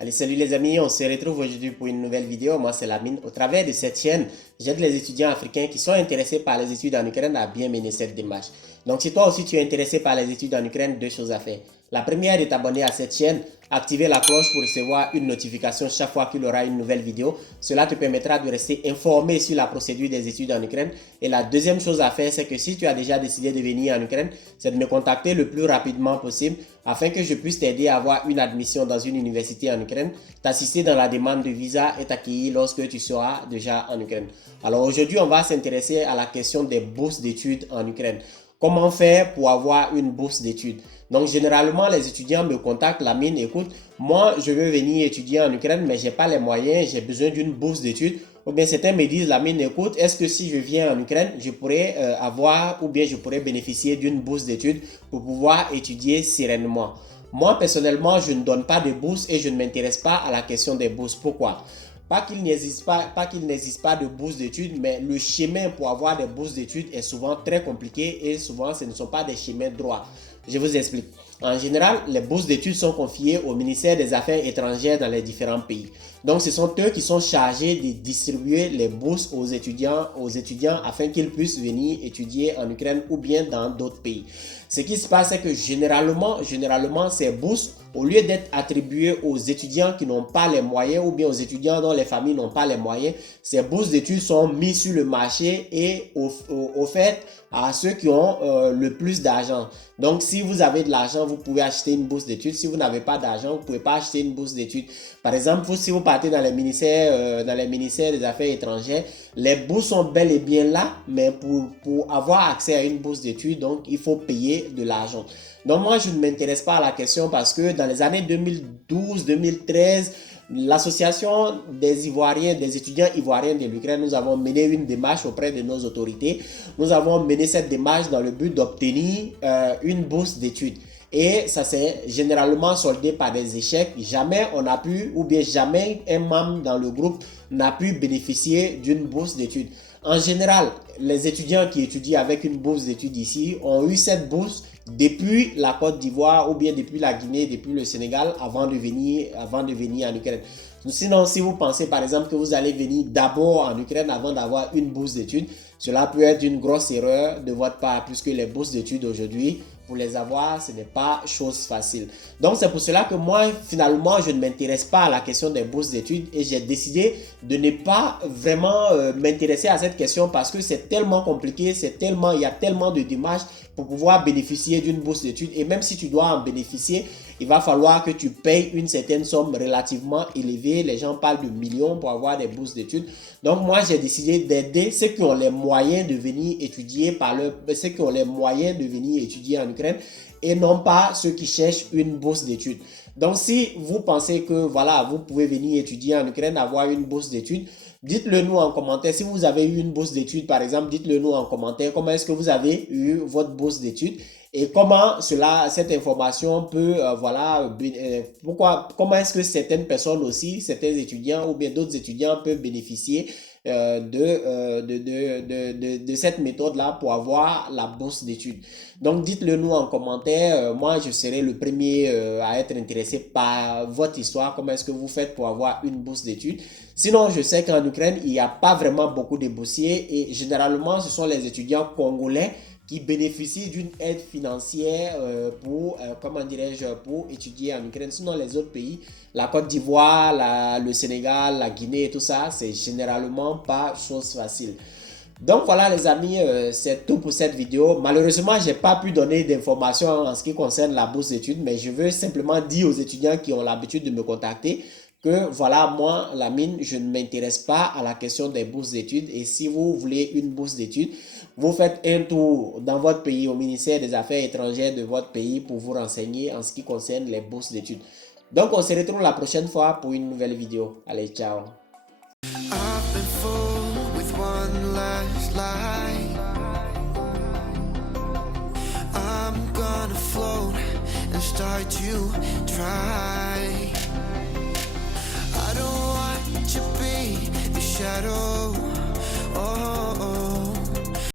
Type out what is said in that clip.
Allez, salut les amis, on se retrouve aujourd'hui pour une nouvelle vidéo. Moi, c'est Lamine. Au travers de cette chaîne, j'aide les étudiants africains qui sont intéressés par les études en Ukraine à bien mener cette démarche. Donc, si toi aussi tu es intéressé par les études en Ukraine, deux choses à faire. La première est de t'abonner à cette chaîne, activer la cloche pour recevoir une notification chaque fois qu'il y aura une nouvelle vidéo. Cela te permettra de rester informé sur la procédure des études en Ukraine. Et la deuxième chose à faire, c'est que si tu as déjà décidé de venir en Ukraine, c'est de me contacter le plus rapidement possible afin que je puisse t'aider à avoir une admission dans une université en Ukraine, t'assister dans la demande de visa et t'accueillir lorsque tu seras déjà en Ukraine. Alors aujourd'hui, on va s'intéresser à la question des bourses d'études en Ukraine. Comment faire pour avoir une bourse d'études? Donc, généralement, les étudiants me contactent, Lamine, écoute, moi, je veux venir étudier en Ukraine, mais je n'ai pas les moyens, j'ai besoin d'une bourse d'études. Ou bien certains me disent, Lamine, écoute, est-ce que si je viens en Ukraine, je pourrais avoir ou bien je pourrais bénéficier d'une bourse d'études pour pouvoir étudier sereinement? Moi, personnellement, je ne donne pas de bourse et je ne m'intéresse pas à la question des bourses. Pourquoi? Pas qu'il n'existe pas de bourse d'études, mais le chemin pour avoir des bourses d'études est souvent très compliqué et souvent ce ne sont pas des chemins droits. Je vous explique. En général, les bourses d'études sont confiées au ministère des Affaires étrangères dans les différents pays. Donc, ce sont eux qui sont chargés de distribuer les bourses aux étudiants afin qu'ils puissent venir étudier en Ukraine ou bien dans d'autres pays. Ce qui se passe, c'est que généralement, ces bourses, au lieu d'être attribuées aux étudiants qui n'ont pas les moyens ou bien aux étudiants dont les familles n'ont pas les moyens, ces bourses d'études sont mises sur le marché et offertes à ceux qui ont le plus d'argent. Donc, si vous avez de l'argent, vous pouvez acheter une bourse d'études. Si vous n'avez pas d'argent, vous ne pouvez pas acheter une bourse d'études. Par exemple, si vous partez dans les ministères des Affaires étrangères, les bourses sont bel et bien là, mais pour avoir accès à une bourse d'études, donc il faut payer de l'argent. Donc moi, je ne m'intéresse pas à la question parce que dans les années 2012-2013, l'association des étudiants ivoiriens de l'Ukraine, nous avons mené une démarche auprès de nos autorités. Nous avons mené cette démarche dans le but d'obtenir une bourse d'études. Et ça s'est généralement soldé par des échecs. Jamais on a pu, ou bien jamais un membre dans le groupe n'a pu bénéficier d'une bourse d'études. En général, les étudiants qui étudient avec une bourse d'études ici ont eu cette bourse depuis la Côte d'Ivoire ou bien depuis la Guinée, depuis le Sénégal avant de venir en Ukraine. Sinon, si vous pensez par exemple que vous allez venir d'abord en Ukraine avant d'avoir une bourse d'études, cela peut être une grosse erreur de votre part puisque les bourses d'études aujourd'hui, pour les avoir, ce n'est pas chose facile. Donc, c'est pour cela que moi, finalement, je ne m'intéresse pas à la question des bourses d'études et j'ai décidé de ne pas vraiment m'intéresser à cette question parce que c'est tellement compliqué, il y a tellement de démarches pour pouvoir bénéficier d'une bourse d'études. Et même si tu dois en bénéficier, il va falloir que tu payes une certaine somme relativement élevée. Les gens parlent de millions pour avoir des bourses d'études. Donc, moi, j'ai décidé d'aider ceux qui ont les moyens de venir étudier en Ukraine et non pas ceux qui cherchent une bourse d'études. Donc, si vous pensez que voilà, vous pouvez venir étudier en Ukraine, avoir une bourse d'études, dites-le nous en commentaire. Si vous avez eu une bourse d'études, par exemple, dites-le nous en commentaire. Comment est-ce que vous avez eu votre bourse d'études et comment cette information peut, comment est-ce que certaines personnes aussi, certains étudiants ou bien d'autres étudiants peuvent bénéficier de cette méthode-là pour avoir la bourse d'études. Donc, dites-le nous en commentaire. Moi, je serai le premier à être intéressé par votre histoire. Comment est-ce que vous faites pour avoir une bourse d'études? Sinon, je sais qu'en Ukraine, il n'y a pas vraiment beaucoup de boursiers et généralement, ce sont les étudiants congolais qui bénéficient d'une aide financière pour étudier en Ukraine. Sinon, les autres pays, la Côte d'Ivoire, le Sénégal, la Guinée et tout ça, c'est généralement pas chose facile. Donc voilà les amis, c'est tout pour cette vidéo. Malheureusement, je n'ai pas pu donner d'informations en ce qui concerne la bourse d'études, mais je veux simplement dire aux étudiants qui ont l'habitude de me contacter que voilà, moi, Lamine, je ne m'intéresse pas à la question des bourses d'études. Et si vous voulez une bourse d'études, vous faites un tour dans votre pays, au ministère des Affaires étrangères de votre pays pour vous renseigner en ce qui concerne les bourses d'études. Donc, on se retrouve la prochaine fois pour une nouvelle vidéo. Allez, ciao! Shadow